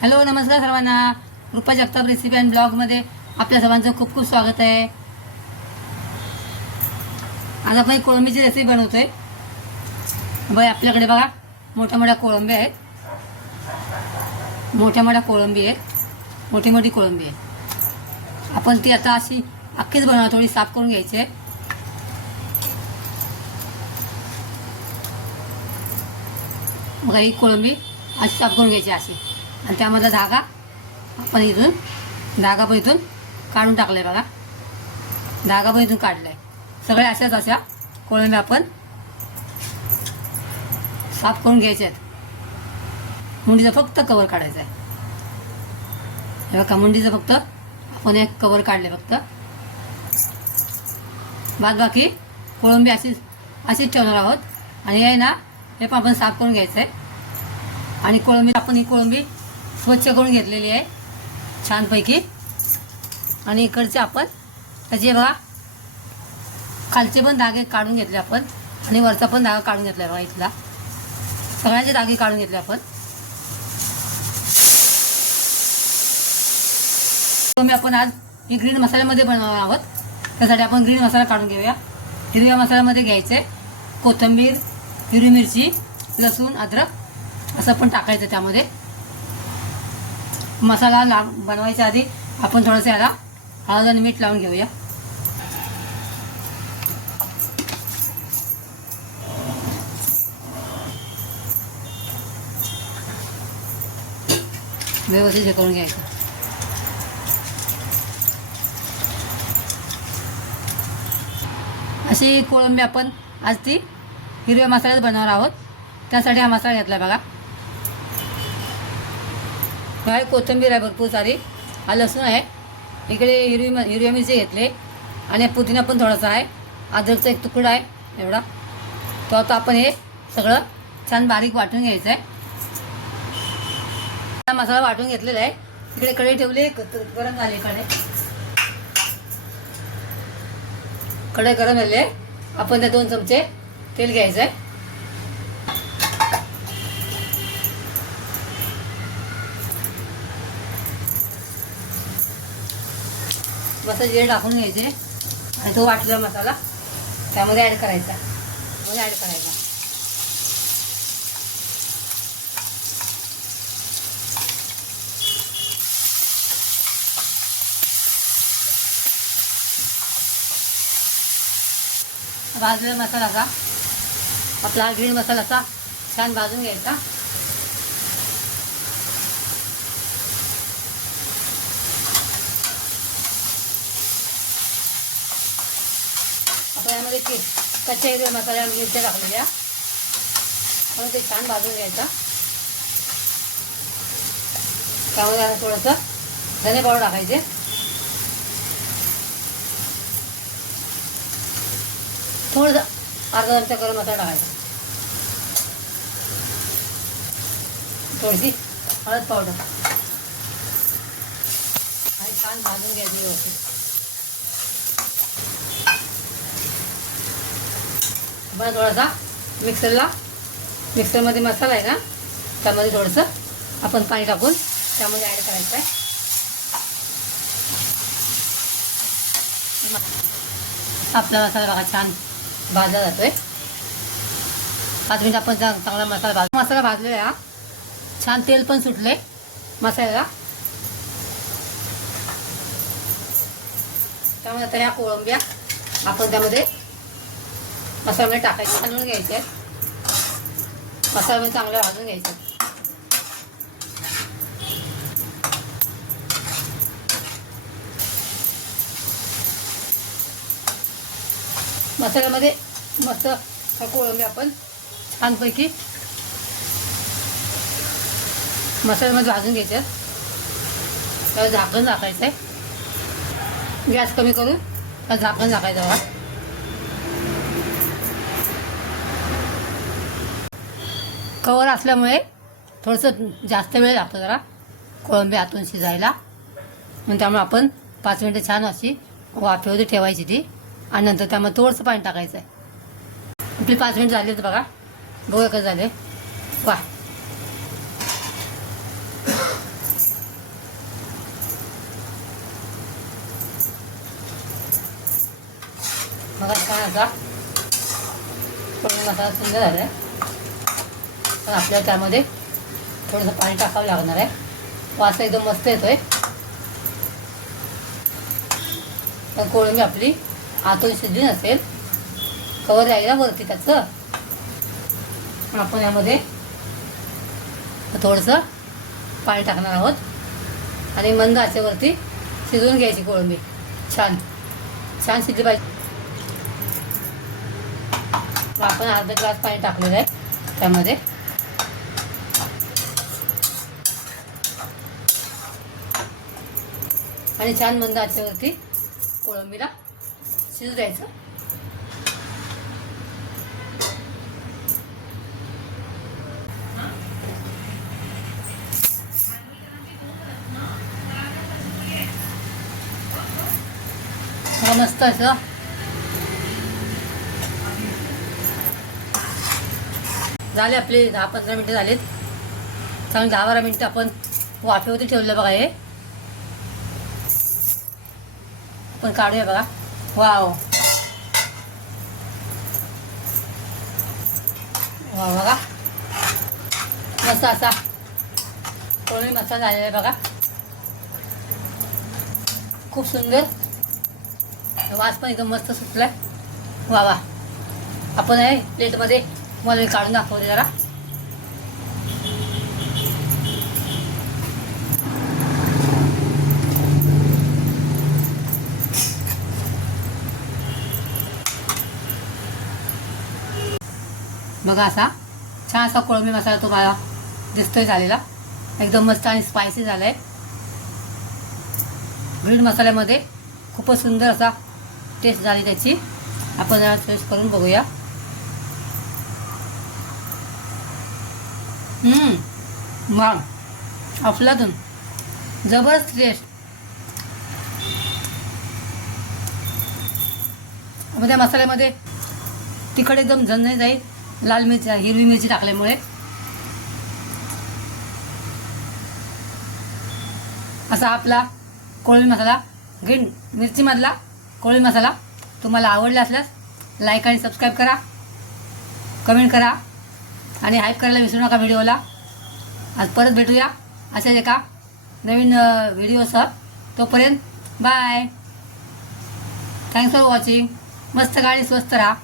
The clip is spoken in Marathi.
हॅलो नमस्कार सर्वांना. रुपा जगताप रेसिपी अँड ब्लॉगमध्ये आपल्या सर्वांचं खूप खूप स्वागत आहे. आज आपण कोळंबीची रेसिपी बनवतोय. बाई आपल्याकडे बघा मोठ्या मोठ्या कोळंबी आहेत. मोठ्या मोठ्या कोळंबी आहेत. मोठी मोठी कोळंबी आहे. आपण ती आता अशी अख्खीच बनवणार. थोडी साफ करून घ्यायची आहे. बघा ही कोळंबी अशी साफ करून घ्यायची अशी. आणि त्यामधला धागा आपण धागा पण इथून काढून टाकलाय. बघा धागा पण इथून काढलाय. सगळ्या अशा कोळंबी आपण साफ करून घ्यायचे आहेत. मुंडीचा फक्त कवर काढायचा आहे. हे बघा मुंडीचं फक्त आपण एक कवर काढले फक्त. बाद बाकी कोळंबी अशीच ठेवणार आहोत. आणि हे ना हे पण आपण साफ करून घ्यायचं आहे. आणि कोळंबी आपण ही कोळंबी स्वच्छ करून घेतलेली आहे छानपैकी. आणि इकडचे आपण त्याचे बघा खालचे पण धागे काढून घेतले आपण. आणि वरचा पण धागा काढून घेतला आहे. बघा इथला सगळ्याचे धागे काढून घेतले आपण. कोळंबी आपण आज ही ग्रीन मसाल्यामध्ये बनवणार आहोत. त्यासाठी आपण ग्रीन मसाला काढून घेऊया. हिरव्या मसाल्यामध्ये घ्यायचे कोथिंबीर, हिरवी मिरची, लसूण, अद्रक असं पण टाकायचं. त्यामध्ये मसाला बनवायच्या आधी आपण थोडंसं याला हळद आणि मीठ लावून घेऊया. व्यवस्थित हे करून घ्यायचं. अशी कोळंबी आपण आज ती हिरव्या मसाल्यात बनवणार आहोत. त्यासाठी हा मसाला घेतला बघा. काय कोथिंबीर आहे भरपूर सारी. हा लसूण आहे. इकडे हिरव्या मिरची घेतले. आणि पुदिना पण थोडासा आहे. अद्रकचा एक तुकडा आहे एवढा. तो आता आपण हे सगळं छान बारीक वाटून घ्यायचं आहे. हा मसाला वाटून घेतलेला आहे. इकडे कढई ठेवली. गरम झाली कढई गरम झाली आहे. आपण त्या 2 चमचे तेल घ्यायचं आहे. मस्त जिरे टाकून घ्यायचे. आणि तो वाटलेला मसाला त्यामध्ये ॲड करायचा. भाजलेला मसाला असा आपला ग्रीन मसाला असा छान भाजून घ्यायचा. आपण यामध्ये कच्च्या हिरव्या मसाल्या मिरच्या टाकलेल्या म्हणून ते छान भाजून घ्यायचा. त्यामध्ये थोडंसं धने पावडर टाकायचे. थोडंसं अर्धा चमचा गरम मसाला टाकायचा. थोडीशी हळद पावडर आणि छान भाजून घ्यायची व्यवस्थित. आपण थोडासा मिक्सरमध्ये मसाला आहे ना त्यामध्ये थोडंसं आपण पाणी टाकून त्यामध्ये ॲड करायचं आहे. आपला मसाला बघा छान भाजला जातोय. 5 मिनिट आपण चांगला मसाला भाजलेला आहे. छान तेल पण सुटले मसाल्याला. त्यामुळे आता ह्या कोळंब्या आपण त्यामध्ये मसाल्यामध्ये टाकायचे. घालून घ्यायचे. मसाल्यामध्ये चांगलं भाजून घ्यायचं. मसाल्यामध्ये मस्त कोळंबी आपण छानपैकी मसाल्यामध्ये भाजून घ्यायचं. त्याला झाकण टाकायचं आहे. गॅस कमी करून त्याला झाकण टाकायचं बघा. कवर असल्यामुळे थोडंसं जास्त वेळ लागतो जरा कोळंबी आतून शिजायला. म्हणून त्यामुळे आपण 5 मिनिटं छान अशी वाफेवरती ठेवायची ती. आणि नंतर त्यामध्ये थोडंसं पाणी टाकायचं आहे. आपली 5 मिनिट झाली तर बघा. बघूया कसं झाले. वा छान असा कोळंबी मसाला सुंदर झाला आहे. पण आपल्याला त्यामध्ये थोडंसं पाणी टाकावं लागणार आहे. वास एकदम मस्त येतोय. पण कोळंबी आपली आतून शिजली नसेल, कवर राहील वरती त्याचं. आपण यामध्ये थोडंसं पाणी टाकणार आहोत आणि मंद आचेवरती शिजवून घ्यायची कोळंबी. छान छान शिजली पाहिजे. आपण अर्धा ग्लास पाणी टाकलेलं आहे त्यामध्ये. आणि छान मंद आचेवरती कोळंबीला शिजू द्यायचं. मस्त असं झाले आपले 10-15 मिनटं झालेत. चांगली 10-12 मिनटं आपण वाफेवरती ठेवलं बघा. हे आपण काढूया बघा. वाव वा बघा, मस्त असा कोळंबी मसाला झालेला आहे बघा. खूप सुंदर वास पण एकदम मस्त सुटलाय. वा वा. आपण आहे प्लेटमध्ये मला काढून दाखवते जरा. बघा असा छान असा कोळंबी मसाला तुम्हाला दिसतोय झालेला. एकदम मस्त आणि स्पायसी झालाय. ग्रीन मसाल्यामध्ये खूपच सुंदर असा टेस्ट झाली त्याची. आपण जरा टेस्ट करून बघूया. मग अफलातून जबरदस्त टेस्ट. त्या मसाल्यामध्ये तिखट एकदम झणझणीत जाईल. लाल मिरची हिरवी मिरची टाकल्यामुळे असा आपला कोळंबी मसाला, ग्रीन मिरचीमधला कोळंबी मसाला तुम्हाला आवडला असल्यास लाईक आणि सबस्क्राईब करा, कमेंट करा आणि हाईप करायला विसरू नका व्हिडिओला. आज परत भेटूया अशाच एका नवीन व्हिडिओसह. तोपर्यंत बाय. Thanks for watching. मस्त गाणी स्वस्त राहा.